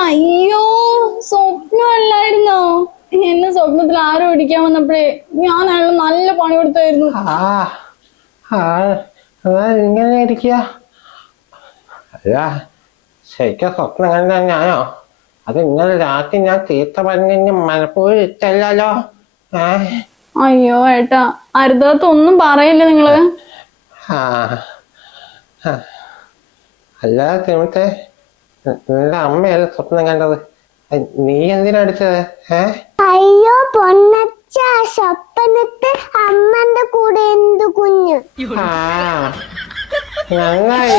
അയ്യോ, സ്വപ്നമല്ലായിരുന്നോ? എന്നെ സ്വപ്നത്തിൽ ആരോ ഇടിക്കാൻ വന്നപ്പോഴേ ഞാൻ അയാൾ നല്ല പണി കൊടുത്തായിരുന്നു. ഇങ്ങനെ ഇരിക്കുക. അല്ല, ശരിക്കും സ്വപ്നം കണ്ട ഞാനോ? അത് ഇന്നലെ രാത്രി ഞാൻ ചീത്ത പറഞ്ഞ മനപ്പൂർവ്വം ഇട്ടല്ലോ. അയ്യോ ഏട്ടാ, അരുതാത്തൊന്നും പറയില്ല നിങ്ങള്. അല്ലാതെ തിമിത്തെ, നിന്റെ അമ്മയല്ല സ്വപ്നം കണ്ടത്. നീ എന്തിനാ അടിച്ചത്? അയ്യോ പൊന്നച്ച, സ്വപ്നത്തിൽ അമ്മന്റെ കൂടെ എന്ത് കുഞ്ഞ്. നന്നായി.